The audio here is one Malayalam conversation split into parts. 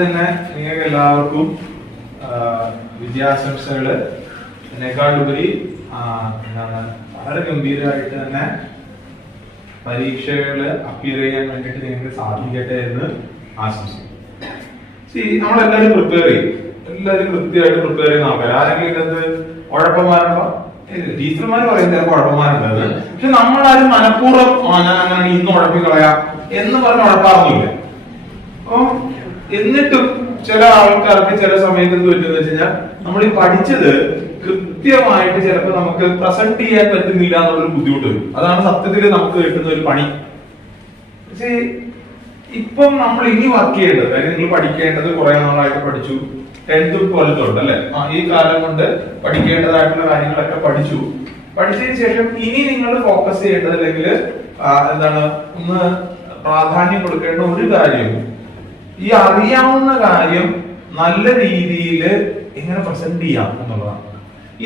തന്നെ നിങ്ങൾക്ക് എല്ലാവർക്കും വിജയാശംസകള്. എന്നെക്കാളുപരി എന്താണ് വളരെ ഗംഭീരമായിട്ട് തന്നെ പരീക്ഷകള് അപ്പിയർ ചെയ്യാൻ വേണ്ടിയിട്ട് നിങ്ങൾക്ക് സാധിക്കട്ടെ എന്ന് ആശംസിക്കുന്നു. നമ്മളെല്ലാവരും പ്രിപ്പയർ ചെയ്യും, എല്ലാവരും കൃത്യമായിട്ട് പ്രിപ്പയർ ചെയ്യുന്ന ആൾക്കാർ. ആരെങ്കിലും ഇതിനകത്ത് ഉഴപ്പന്മാരുണ്ടോ? ടീച്ചർമാർ പറയുന്നത് ചിലപ്പോൾ ഉഴപ്പന്മാരുണ്ടത്. പക്ഷെ നമ്മളാരും മനഃപൂർവ്വം ഞാൻ അങ്ങനെ ഇന്ന് ഉഴപ്പിക്കളയാ എന്ന് പറഞ്ഞ് ഉഴപ്പാറൊന്നുമില്ല. അപ്പം എന്നിട്ടും ചില ആൾക്കാർക്ക് ചില സമയത്ത് എന്ത് പറ്റുമെന്ന് വെച്ച് കഴിഞ്ഞാൽ നമ്മൾ ഈ പഠിച്ചത് കൃത്യമായിട്ട് ചിലപ്പോൾ നമുക്ക് പ്രസന്റ് ചെയ്യാൻ പറ്റുന്നില്ല എന്നുള്ളൊരു ബുദ്ധിമുട്ട് വരും. അതാണ് സത്യത്തിൽ നമുക്ക് കിട്ടുന്ന ഒരു പണി. പക്ഷേ ഇപ്പം നമ്മൾ ഇനി വർക്ക് ചെയ്യേണ്ടത്, കാര്യം നിങ്ങൾ പഠിക്കേണ്ടത് കുറെ നാളായിട്ട് പഠിച്ചു, 10th 12th തൊട്ട് അല്ലെ, ഈ കാലം കൊണ്ട് പഠിക്കേണ്ടതായിട്ടുള്ള കാര്യങ്ങളൊക്കെ പഠിച്ചതിന് ശേഷം ഇനി നിങ്ങൾ ഫോക്കസ് ചെയ്യേണ്ടത് അല്ലെങ്കിൽ എന്താണ് ഒന്ന് പ്രാധാന്യം കൊടുക്കേണ്ട ഒരു കാര്യം, ഈ അറിയാവുന്ന കാര്യം നല്ല രീതിയിൽ എങ്ങനെ പ്രസന്റ് ചെയ്യാം എന്നുള്ളതാണ്.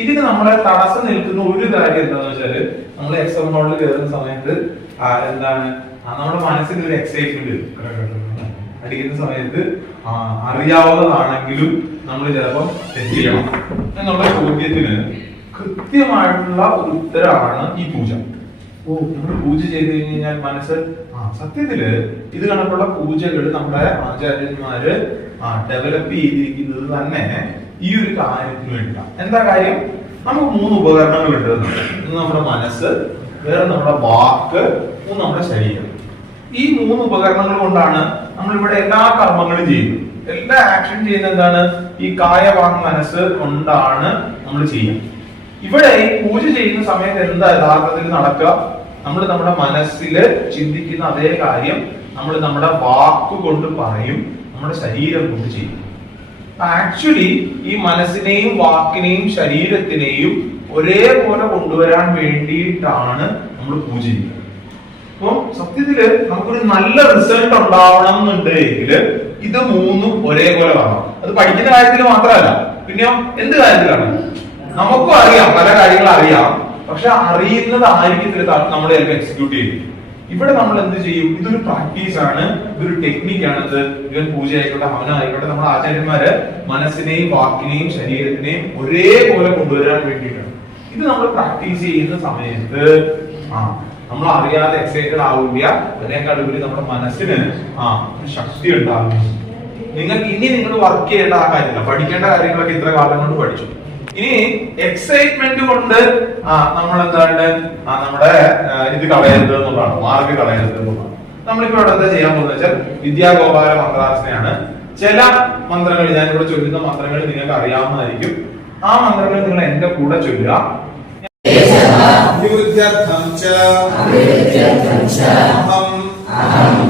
ഇതിന് നമ്മളെ തടസ്സം നിൽക്കുന്ന ഒരു കാര്യം എന്താണെന്ന് വെച്ചാല്, നമ്മൾ എക്സാം ഹോളിൽ കയറുന്ന സമയത്ത് എന്താണ് നമ്മുടെ മനസ്സിൽ ഒരു എക്സൈറ്റ്മെന്റ് അടിക്കുന്ന സമയത്ത് അറിയാവുന്നതാണെങ്കിലും നമ്മൾ ചിലപ്പോൾ തെറ്റ് ചെയ്യണം എന്നുള്ള ചോദ്യത്തിന് കൃത്യമായിട്ടുള്ള ഒരു ഉത്തരമാണ് ഈ പൂജ. നമ്മൾ പൂജ ചെയ്ത് കഴിഞ്ഞാൽ മനസ്സ് സത്യത്തില് ഇത് കണക്കുള്ള പൂജകൾ നമ്മുടെ ആചാര്യന്മാര് ഡെവലപ്പ് ചെയ്തിരിക്കുന്നത് തന്നെ ഈ ഒരു കാര്യത്തിന് വേണ്ടിയിട്ടാണ്. എന്താ കാര്യം? നമുക്ക് 3 ഉപകരണങ്ങൾ ഉണ്ട്. ഒന്ന് നമ്മുടെ മനസ്സ്, വേറെ നമ്മുടെ വാക്ക്, ഒന്ന് നമ്മുടെ ശരീരം. ഈ 3 ഉപകരണങ്ങൾ കൊണ്ടാണ് നമ്മൾ ഇവിടെ എല്ലാ കർമ്മങ്ങളും ചെയ്യുന്നത്. എല്ലാ ആക്ഷൻ ചെയ്യുന്നത് എന്താണ്? ഈ കായ വാങ് മനസ്സ് കൊണ്ടാണ് നമ്മൾ ചെയ്യുക. ഇവിടെ ഈ പൂജ ചെയ്യുന്ന സമയത്ത് എന്താ യഥാർത്ഥത്തിൽ നടക്കുക? നമ്മൾ നമ്മുടെ മനസ്സിൽ ചിന്തിക്കുന്ന അതേ കാര്യം നമ്മൾ നമ്മുടെ വാക്ക് കൊണ്ട് പറയും, നമ്മുടെ ശരീരം കൊണ്ട് ചെയ്യും. ആക്ച്വലി ഈ മനസ്സിനെയും വാക്കിനെയും ശരീരത്തിനെയും ഒരേപോലെ കൊണ്ടുവരാൻ വേണ്ടിയിട്ടാണ് നമ്മൾ പൂജ ചെയ്യുന്നത്. അപ്പൊ സത്യത്തില് നമുക്കൊരു നല്ല റിസൾട്ട് ഉണ്ടാവണം എന്നുണ്ടെങ്കിൽ ഇത് 3 ഒരേപോലെ വരണം. അത് പഠിക്കുന്ന കാര്യത്തിൽ മാത്രമല്ല, പിന്നെയോ എന്ത് കാര്യത്തിലാണ്? നമുക്കും അറിയാം, പല കാര്യങ്ങളും അറിയാം, പക്ഷെ അറിയുന്നത് ആയിരിക്കത്തില്ല നമ്മൾ ചിലപ്പോൾ എക്സിക്യൂട്ട് ചെയ്യും. ഇവിടെ നമ്മൾ എന്ത് ചെയ്യും? ഇതൊരു പ്രാക്ടീസ് ആണ്, ഇതൊരു ടെക്നിക്കാണ്. ഇത് പൂജ ആയിക്കോട്ടെ, ഹവനം ആയിക്കോട്ടെ, നമ്മുടെ ആചാര്യന്മാര് മനസ്സിനെയും വാക്കിനെയും ശരീരത്തിനെയും ഒരേപോലെ കൊണ്ടുവരാൻ വേണ്ടിയിട്ടാണ്. ഇത് നമ്മൾ പ്രാക്ടീസ് ചെയ്യുന്ന സമയത്ത് നമ്മൾ അറിയാതെ എക്സൈറ്റഡ് ആവില്ല, അതിനേക്കാൾ ഉപരി നമ്മുടെ മനസ്സിന് ശക്തി ഉണ്ടാവില്ല. നിങ്ങൾ വർക്ക് ചെയ്യേണ്ട ആ കാര്യമില്ല, പഠിക്കേണ്ട കാര്യങ്ങളൊക്കെ ഇത്ര കാലം കൊണ്ട് പഠിച്ചു. ഇനി എക്സൈറ്റ്മെന്റ് കൊണ്ട് നമ്മൾ എന്താണ് നമ്മുടെ ഇത് കളയരുത് എന്നുള്ളതാണ്, മാർക്ക് കളയരുത് എന്നുള്ളതാണ്. നമ്മളിപ്പോ ഇവിടെ എന്താ ചെയ്യാൻ പോകുന്നത് വെച്ചാൽ വിദ്യാഗോപാല മന്ത്രാസനയാണ്. ചില മന്ത്രങ്ങൾ, ഞാനിവിടെ ചൊല്ലുന്ന മന്ത്രങ്ങൾ നിങ്ങൾക്ക് അറിയാവുന്നതായിരിക്കും. ആ മന്ത്രങ്ങൾ നിങ്ങൾ എന്റെ കൂടെ ചൊല്ലുക.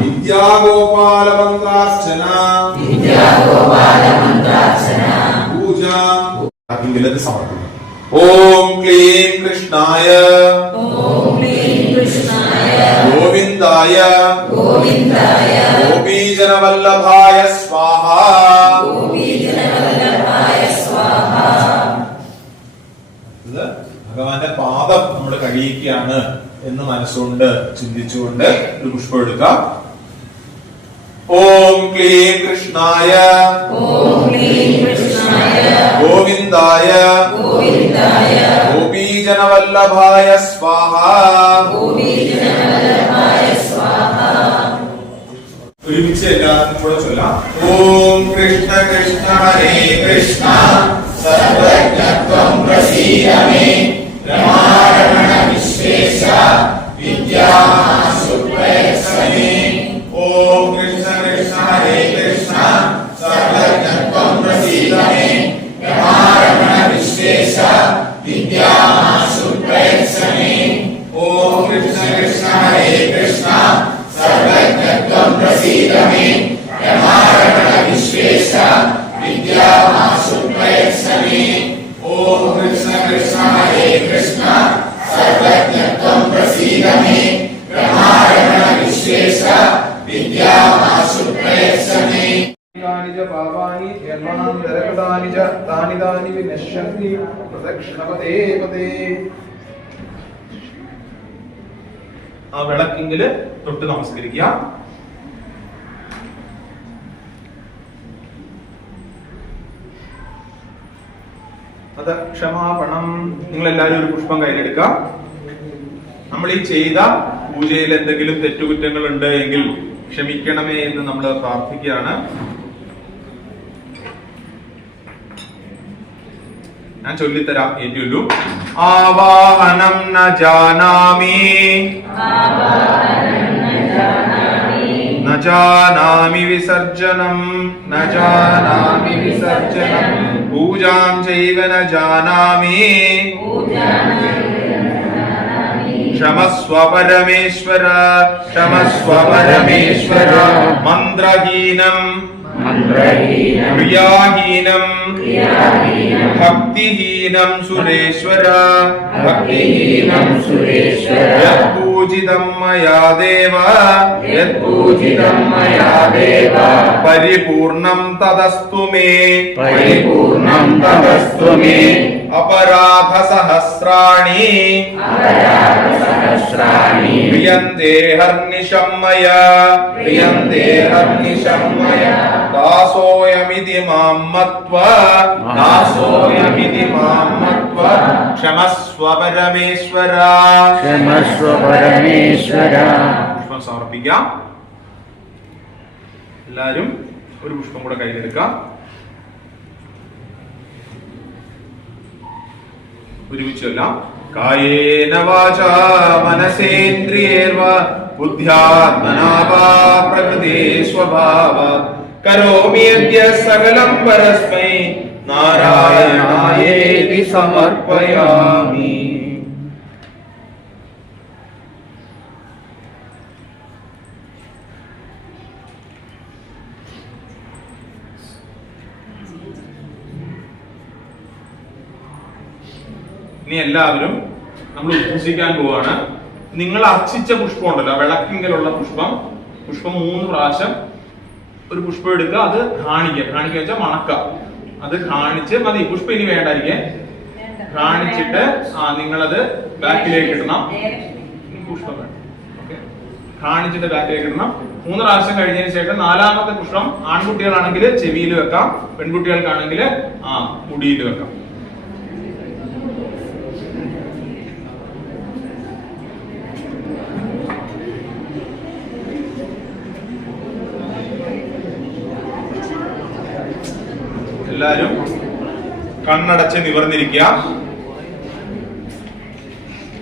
വിദ്യാഗോപാല മന്ത്രാർച്ചന സമർപ്പിക്കും. ഓം ക്ലീം കൃഷ്ണായ ഗോവിന്ദായ ഗോപീജനവല്ലഭായ സ്വാഹ. ഭഗവാന്റെ പാദം നമ്മൾ കഴിയിക്കുകയാണ് എന്ന് മനസ്സുകൊണ്ട് ചിന്തിച്ചുകൊണ്ട് ഒരു പുഷ്പം എടുക്കാം. ഓം ക്ലീം കൃഷ്ണായ ഗോവിന്ദായ ഗോപീജനവല്ലഭായ സ്വാഹ. ഒരുമിച്ച് എല്ലാവർക്കും കൂടെ ചൊല്ലാം. ഓം കൃഷ്ണ കൃഷ്ണ ഹരേ കൃഷ്ണ സർവജ്ഞത്വം പ്രസീദ മേ രമാരമണ വിശ്വേശ വിദ്യാമാസു പ്രയച്ഛ മേ. ഓം കൃഷ്ണ കൃഷ്ണ ഹരേ കൃഷ്ണ സർവജ്ഞത്വം പ്രസീദ മേ രമാരമണ വിശ്വേശ വിദ്യാമാസു പ്രയച്ഛ മേ. ഓം കൃഷ്ണ കൃഷ്ണ ഹരേ കൃഷ്ണ സർവജ്ഞത്വം പ്രസീദ മേ രമാരമണ വിശ്വേശ വിദ്യാമാസു പ്രയച്ഛ മേ. ഓം കൃഷ്ണ കൃഷ്ണ ഹരേ കൃഷ്ണ സർവജ്ഞത്വം പ്രസീദ മേ രമാരമണ വിശ്വേശ വിദ്യാമാസു പ്രയച്ഛ മേ. പാപാനി ധർമാനി ച താനി താനി വിനശ്യന്തി പ്രദക്ഷിണപതേ പതേ. ആ വിളക്കിങ്കില് തൊട്ട് നമസ്കരിക്കുക. അത് ക്ഷമാപണം. നിങ്ങൾ എല്ലാവരും ഒരു പുഷ്പം കയ്യിലെടുക്കുക. നമ്മൾ ഈ ചെയ്ത പൂജയിൽ എന്തെങ്കിലും തെറ്റുകുറ്റങ്ങൾ ഉണ്ട് എങ്കിൽ ക്ഷമിക്കണമേ എന്ന് നമ്മൾ പ്രാർത്ഥിക്കുകയാണ്. ഞാൻ ചൊല്ലിത്തരാം, ഏറ്റുള്ളൂ. ആവാഹനം ന ജാനാമി ന ജാനാമി വിസർജനം ന ജാനാമി വിസർജനം പൂജാം ചൈവ ന ജാനാമി ക്ഷമസ്വ പരമേശ്വര ക്ഷമസ്വ പരമേശ്വര മന്ത്രഹീനം ക്രിയാഹീനം ഭക്തിഹീനം സുരേശ്വര ഭക്തിഹീനം സുരേശ്വര യത്പൂജിതം മയാ ദേവ യത്പൂജിതം മയാ ദേവ പരിപൂർണം തദസ്തു മേ പരിപൂർണം തദസ്തു മേ അപരാധ സഹസ്രാണി പ്രിയന്തേ ഹർനിശം മയാ പ്രിയന്തേ ഹർനിശം മയാ ദാസോയമിതി മാം മത്വാ ദാസോയമിതി മാം മത്വാ ക്ഷമസ്വ പരമേശ്വര ക്ഷമസ്വ പരമേശ്വര. പുഷ്പം സമർപ്പിക്കാം. എല്ലാവരും ഒരു പുഷ്പം കൂടെ കയ്യിലെടുക്കാം. ഒരുമിച്ചെല്ലാം. കായേന വാചാ മനസേന്ദ്രിയേർവാ ബുദ്ധ്യാത്മനാ വാ പ്രകൃതേ സ്വഭാവാത് കരോമി യദ്യ സകലം പരസ്മൈ നാരായണായേതി സമർപ്പയാമി. ഇനി എല്ലാവരും നമ്മൾ ഉദ്ദേശിക്കാൻ പോവാണ്. നിങ്ങൾ അർച്ചിച്ച പുഷ്പം ഉണ്ടല്ലോ, വിളക്കിങ്കലുള്ള പുഷ്പം 3 പ്രാവശ്യം ഒരു പുഷ്പം എടുക്കുക, അത് കാണിക്കുക വെച്ചാൽ മണക്കുക. അത് കാണിച്ച് മതി, പുഷ്പം ഇനി വേണ്ടായിരിക്കേ. കാണിച്ചിട്ട് നിങ്ങളത് ബാക്കിലേക്ക് ഇടണം. പുഷ്പം വേണം, ഓക്കെ. കാണിച്ചിട്ട് ബാക്കിലേക്ക് ഇടണം. 3 പ്രാവശ്യം കഴിഞ്ഞതിന് ശേഷം 4ാമത്തെ പുഷ്പം ആൺകുട്ടികളാണെങ്കിൽ ചെവിയിൽ വെക്കാം, പെൺകുട്ടികൾക്കാണെങ്കിൽ മുടിയിൽ വെക്കാം. എല്ലാരും കണ്ണടച്ച് നിവർന്നിരിക്കുക.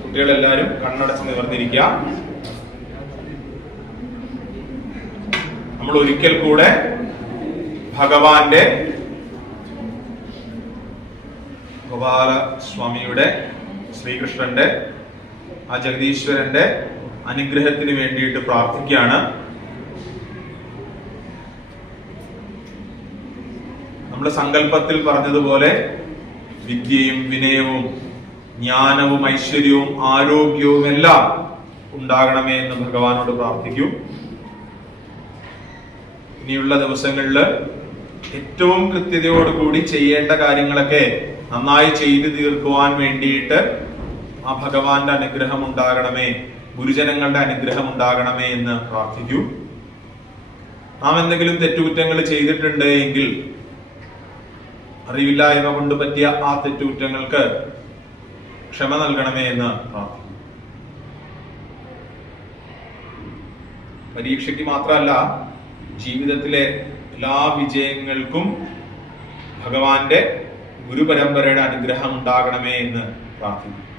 കുട്ടികളെല്ലാരും കണ്ണടച്ച് നിവർന്നിരിക്കുക. നമ്മൾ ഒരിക്കൽ കൂടെ ഭഗവാന്റെ ഗോപാലസ്വാമിയുടെ ശ്രീകൃഷ്ണന്റെ ആ ജഗദീശ്വരന്റെ അനുഗ്രഹത്തിന് വേണ്ടിയിട്ട് പ്രാർത്ഥിക്കുകയാണ്. നമ്മുടെ സങ്കല്പത്തിൽ പറഞ്ഞതുപോലെ വിദ്യയും വിനയവും ജ്ഞാനവും ഐശ്വര്യവും ആരോഗ്യവും എല്ലാം ഉണ്ടാകണമേ എന്ന് ഭഗവാനോട് പ്രാർത്ഥിക്കൂ. ഇനിയുള്ള ദിവസങ്ങളിൽ ഏറ്റവും കൃത്യതയോടുകൂടി ചെയ്യേണ്ട കാര്യങ്ങളൊക്കെ നന്നായി ചെയ്തു തീർക്കുവാൻ വേണ്ടിയിട്ട് ആ ഭഗവാന്റെ അനുഗ്രഹം ഉണ്ടാകണമേ, ഗുരുജനങ്ങളുടെ അനുഗ്രഹം ഉണ്ടാകണമേ എന്ന് പ്രാർത്ഥിക്കൂ. നാം എന്തെങ്കിലും തെറ്റുകുറ്റങ്ങൾ ചെയ്തിട്ടുണ്ട് എങ്കിൽ അറിവില്ലായ്മ കൊണ്ട് പറ്റിയ ആ തെറ്റുകുറ്റങ്ങൾക്ക് ക്ഷമ നൽകണമേ എന്ന് പ്രാർത്ഥിക്കുന്നു. പരീക്ഷയ്ക്ക് മാത്രമല്ല, ജീവിതത്തിലെ എല്ലാ വിജയങ്ങൾക്കും ഭഗവാന്റെ ഗുരുപരമ്പരയുടെ അനുഗ്രഹം ഉണ്ടാകണമേ എന്ന് പ്രാർത്ഥിക്കുന്നു.